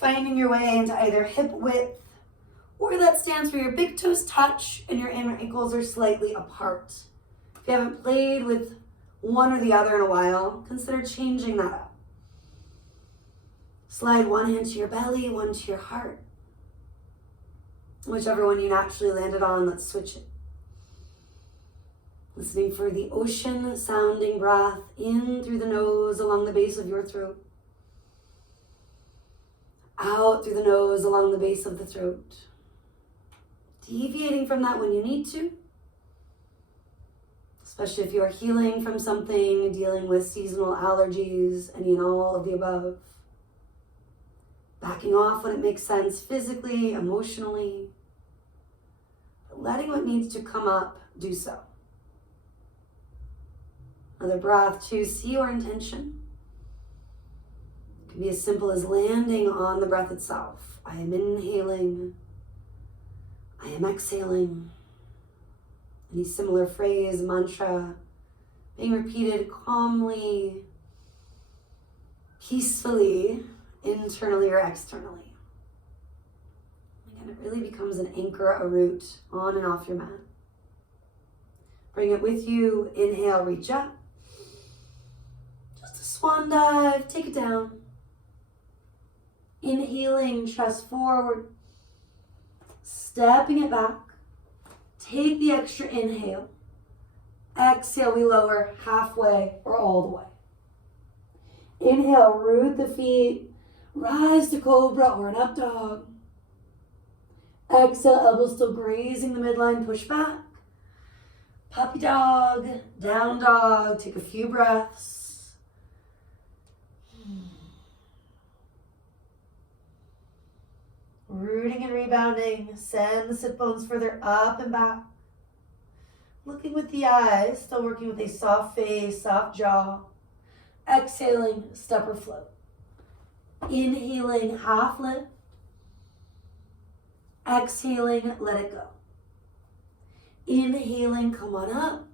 Finding your way into either hip width or that stance where your big toes touch and your inner ankles are slightly apart. If you haven't played with one or the other in a while, consider changing that up. Slide one hand to your belly, one to your heart. Whichever one you naturally landed on, let's switch it. Listening for the ocean sounding breath in through the nose along the base of your throat. Out through the nose along the base of the throat. Deviating from that when you need to. Especially if you're healing from something, dealing with seasonal allergies, any and all of the above. Backing off when it makes sense physically, emotionally. But letting what needs to come up do so. Another breath, choose see your intention. It can be as simple as landing on the breath itself. I am inhaling. I am exhaling. Any similar phrase, mantra, being repeated calmly, peacefully, internally or externally. Again, it really becomes an anchor, a root on and off your mat. Bring it with you. Inhale, reach up. Just a swan dive, take it down. Inhaling, chest forward. Stepping it back. Take the extra inhale. Exhale, we lower halfway or all the way. Inhale, root the feet. Rise to cobra or an up dog. Exhale, elbows still grazing the midline, push back. Puppy dog, down dog, take a few breaths. Rooting and rebounding, send the sit bones further up and back. Looking with the eyes, still working with a soft face, soft jaw. Exhaling, step or float. Inhaling, half lift. Exhaling, let it go. Inhaling, come on up.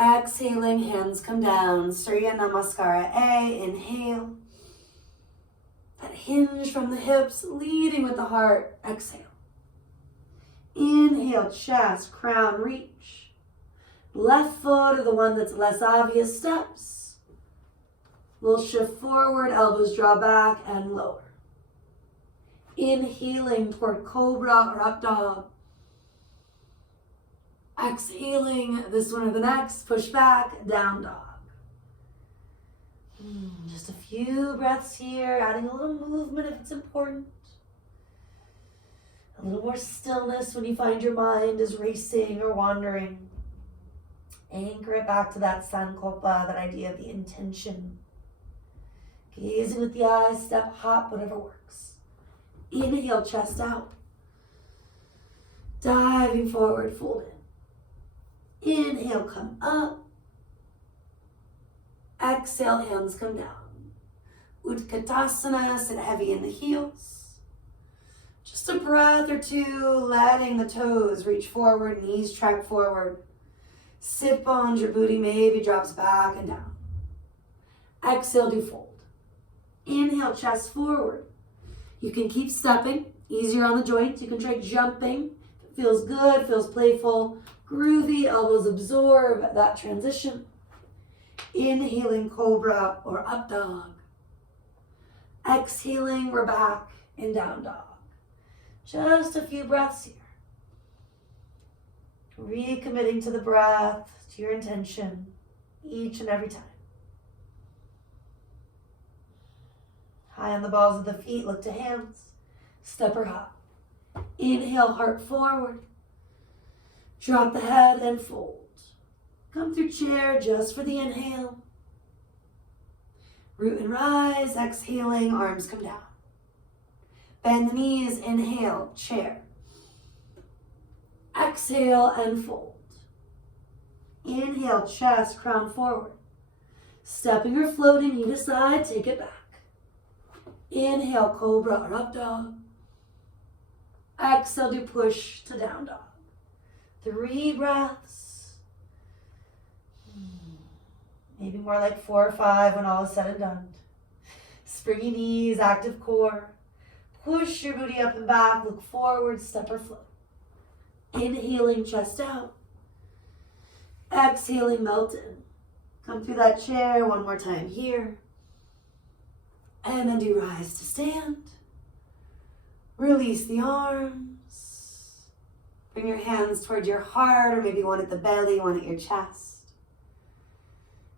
Exhaling, hands come down. Surya Namaskara A, inhale. That hinge from the hips, leading with the heart. Exhale. Inhale, chest, crown, reach. Left foot or the one that's less obvious, steps. We'll shift forward, elbows draw back and lower. Inhaling toward cobra or up dog. Exhaling, this one or the next, push back, down dog. Just a few breaths here, adding a little movement if it's important. A little more stillness when you find your mind is racing or wandering. Anchor it back to that sankalpa, that idea of the intention. Gazing with the eyes, step, hop, whatever works. Inhale, chest out. Diving forward, fold in. Inhale, come up. Exhale, hands come down. Utkatasana, sit heavy in the heels. Just a breath or two, letting the toes reach forward, knees track forward. Sit bones, your booty maybe drops back and down. Exhale, do fold. Inhale, chest forward. You can keep stepping, easier on the joints. You can try jumping. If it feels good, feels playful, groovy, elbows absorb that transition. Inhaling, cobra or up dog. Exhaling, we're back in down dog. Just a few breaths here. Recommitting to the breath, to your intention, each and every time. High on the balls of the feet, look to hands. Step or hop. Inhale, heart forward. Drop the head and fold. Come through chair just for the inhale. Root and rise, exhaling, arms come down. Bend the knees, inhale, chair. Exhale and fold. Inhale, chest, crown forward. Stepping or floating, you decide, take it back. Inhale, cobra or up dog. Exhale, do push to down dog. 3 breaths. Maybe more like 4 or 5 when all is said and done. Springy knees, active core. Push your booty up and back, look forward, step or float. Inhaling, chest out. Exhaling, melt in. Come through that chair one more time here. And then do rise to stand. Release the arms. Bring your hands toward your heart, or maybe one at the belly, one at your chest.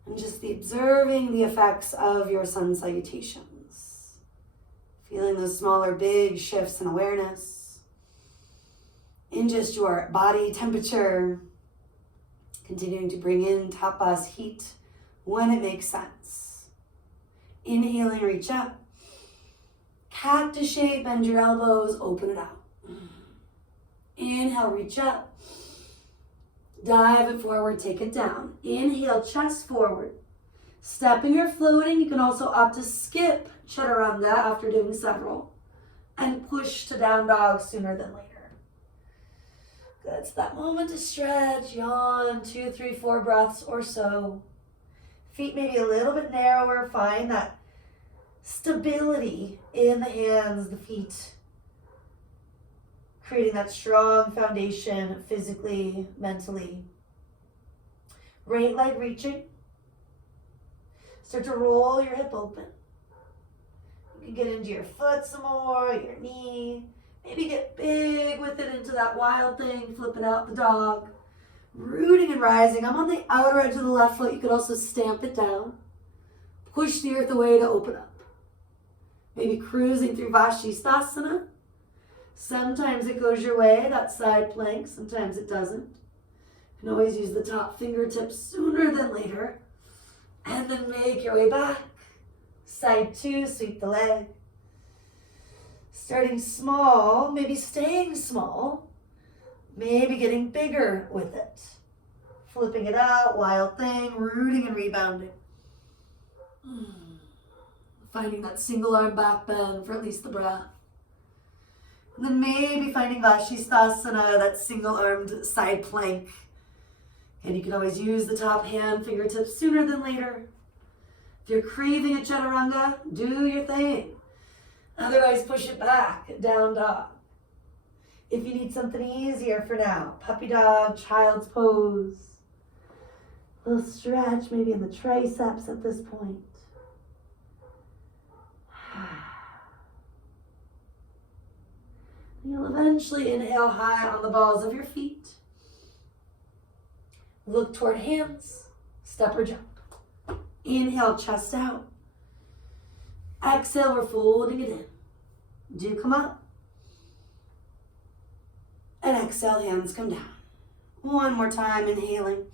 And just be observing the effects of your sun salutations. Feeling those smaller, big shifts in awareness. In just your body temperature. Continuing to bring in tapas, heat, when it makes sense. Inhaling, reach up. Cactus shape, bend your elbows, open it out. Inhale, reach up. Dive it forward, take it down. Inhale, chest forward. Stepping or floating, you can also opt to skip chaturanga after doing several. And push to down dog sooner than later. Good, it's that moment to stretch, yawn, 2, 3, 4 breaths or so. Feet maybe a little bit narrower, find that stability in the hands, the feet. Creating that strong foundation physically, mentally. Right leg reaching. Start to roll your hip open. You can get into your foot some more, your knee. Maybe get big with it into that wild thing, flipping out the dog. Rooting and rising. I'm on the outer edge of the left foot. You could also stamp it down. Push the earth away to open up. Maybe cruising through Vashisthasana. Sometimes it goes your way, that side plank. Sometimes it doesn't. You can always use the top fingertips sooner than later. And then make your way back. Side 2, sweep the leg. Starting small, maybe staying small, maybe getting bigger with it. Flipping it out, wild thing, rooting and rebounding. Finding that single arm back bend for at least the breath. And then maybe finding Vashisthasana, that single armed side plank. And you can always use the top hand fingertips sooner than later. If you're craving a chaturanga, do your thing. Otherwise, push it back, down dog. If you need something easier for now, puppy dog, child's pose. A little stretch, maybe in the triceps at this point. You'll eventually inhale high on the balls of your feet. Look toward hands, step or jump. Inhale, chest out. Exhale, we're folding it in. Do come up. And exhale, hands come down. One more time, inhaling.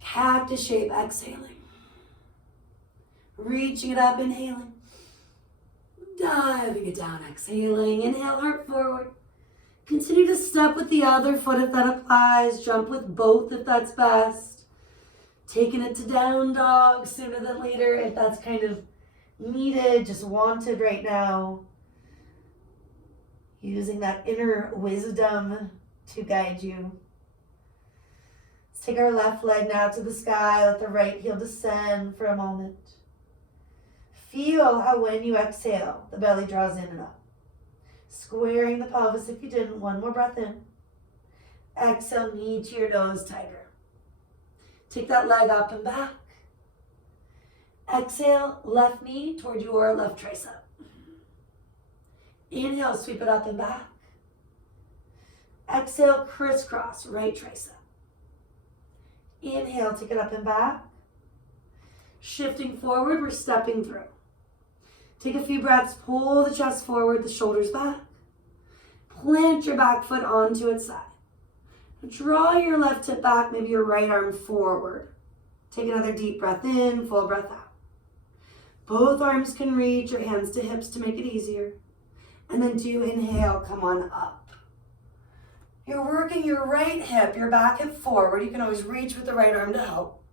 Cactus shape, exhaling. Reaching it up, inhaling. Diving it down, exhaling. Inhale, heart forward. Continue to step with the other foot if that applies. Jump with both if that's best. Taking it to down dog sooner than later if that's kind of needed, just wanted right now. Using that inner wisdom to guide you. Let's take our left leg now to the sky. Let the right heel descend for a moment. Feel how when you exhale, the belly draws in and up. Squaring the pelvis if you didn't. One more breath in. Exhale, knee to your nose, tighter. Take that leg up and back. Exhale, left knee toward your left tricep. Inhale, sweep it up and back. Exhale, crisscross, right tricep. Inhale, take it up and back. Shifting forward, we're stepping through. Take a few breaths, pull the chest forward, the shoulders back. Plant your back foot onto its side. Draw your left hip back, maybe your right arm forward. Take another deep breath in, full breath out. Both arms can reach, your hands to hips to make it easier. And then do inhale, come on up. You're working your right hip, your back hip forward. You can always reach with the right arm to help.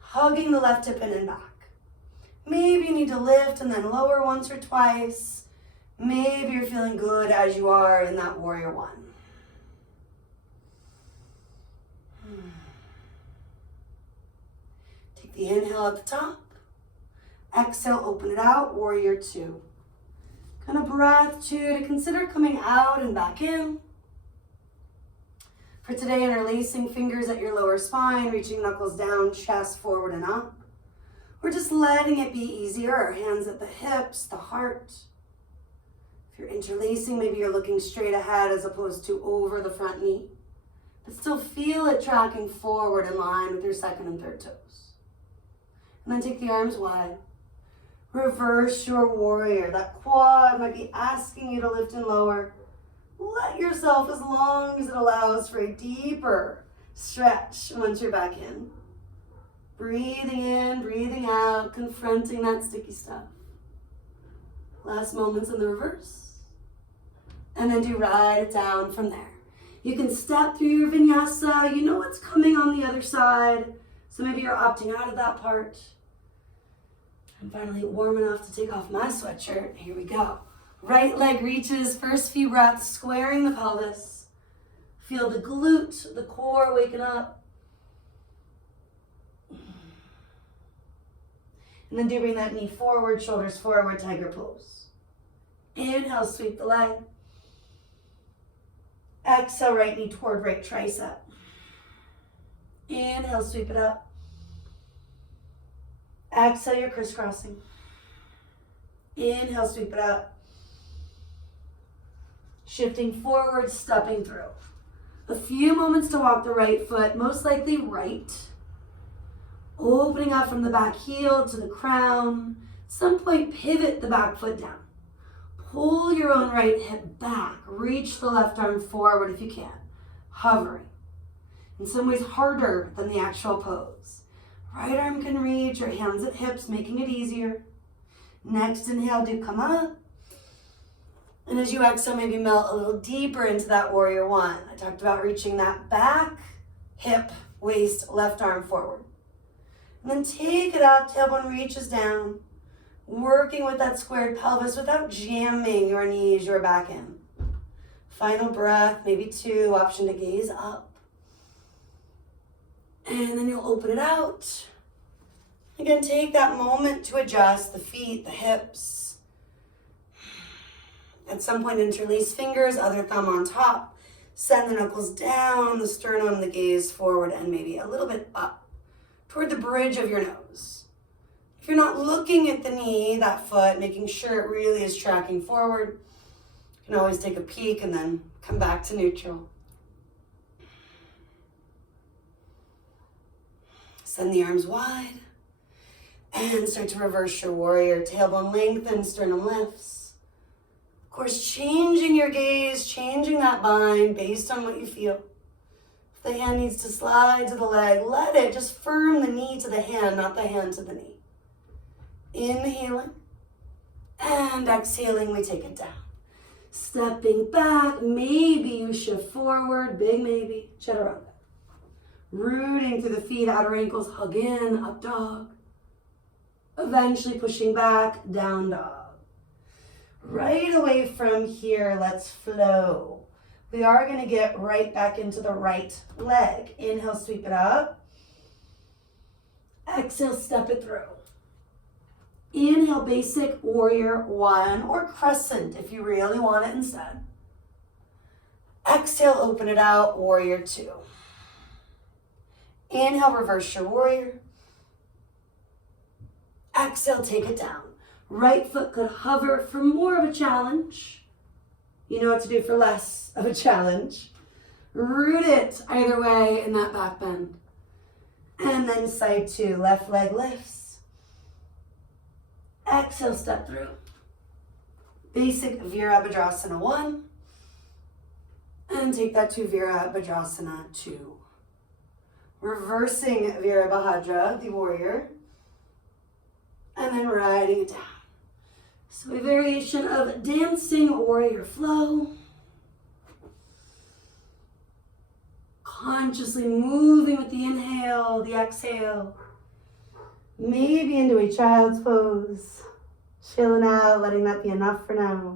Hugging the left hip in and back. Maybe you need to lift and then lower once or twice. Maybe you're feeling good as you are in that warrior one. Take the inhale at the top. Exhale, open it out, warrior two. Kind of breath two to consider coming out and back in. For today, interlacing fingers at your lower spine, reaching knuckles down, chest forward and up. We're just letting it be easier. Our hands at the hips, the heart. If you're interlacing, maybe you're looking straight ahead as opposed to over the front knee. But still feel it tracking forward in line with your second and third toes. And then take the arms wide. Reverse your warrior. That quad might be asking you to lift and lower. Let yourself, as long as it allows for a deeper stretch once you're back in. Breathing in, breathing out, confronting that sticky stuff. Last moments in the reverse. And then do ride it down from there. You can step through your vinyasa. You know what's coming on the other side. So maybe you're opting out of that part. I'm finally warm enough to take off my sweatshirt. Here we go. Right leg reaches, first few breaths, squaring the pelvis. Feel the glute, the core waking up. And then do bring that knee forward, shoulders forward, tiger pose. Inhale, sweep the leg. Exhale, right knee toward right tricep. Inhale, sweep it up. Exhale, you're crisscrossing. Inhale, sweep it up. Shifting forward, stepping through. A few moments to walk the right foot, most likely right. Opening up from the back heel to the crown. At some point, pivot the back foot down. Pull your own right hip back. Reach the left arm forward if you can. Hovering. In some ways harder than the actual pose. Right arm can reach, your hands at hips, making it easier. Next inhale, do come up. And as you exhale, maybe melt a little deeper into that warrior one. I talked about reaching that back, hip, waist, left arm forward. And then take it up, tailbone reaches down. Working with that squared pelvis without jamming your knees, your back in. Final breath, maybe two, option to gaze up. And then you'll open it out. Again, take that moment to adjust the feet, the hips. At some point, interlace fingers, other thumb on top. Send the knuckles down, the sternum, the gaze forward, and maybe a little bit up toward the bridge of your nose. If you're not looking at the knee, that foot, making sure it really is tracking forward, you can always take a peek and then come back to neutral. Send the arms wide and start to reverse your warrior. Tailbone lengthens, sternum lifts. Of course, changing your gaze, changing that bind based on what you feel. If the hand needs to slide to the leg, let it. Just firm the knee to the hand, not the hand to the knee. Inhaling and exhaling, we take it down. Stepping back, maybe you shift forward, big maybe, chaturanga. Rooting through the feet, outer ankles, hug in, up dog. Eventually pushing back, down dog. Right away from here, let's flow. We are going to get right back into the right leg. Inhale, sweep it up. Exhale, step it through. Inhale, basic warrior one or crescent if you really want it instead. Exhale, open it out, warrior two. Inhale, reverse your warrior. Exhale, take it down. Right foot could hover for more of a challenge. You know what to do for less of a challenge. Root it either way in that back bend. And then side two, left leg lifts. Exhale, step through. Basic Virabhadrasana 1. And take that to Virabhadrasana 2. Reversing Virabhadra, the warrior. And then riding it down. So a variation of dancing warrior flow. Consciously moving with the inhale, the exhale. Maybe into a child's pose. Chilling out, letting that be enough for now.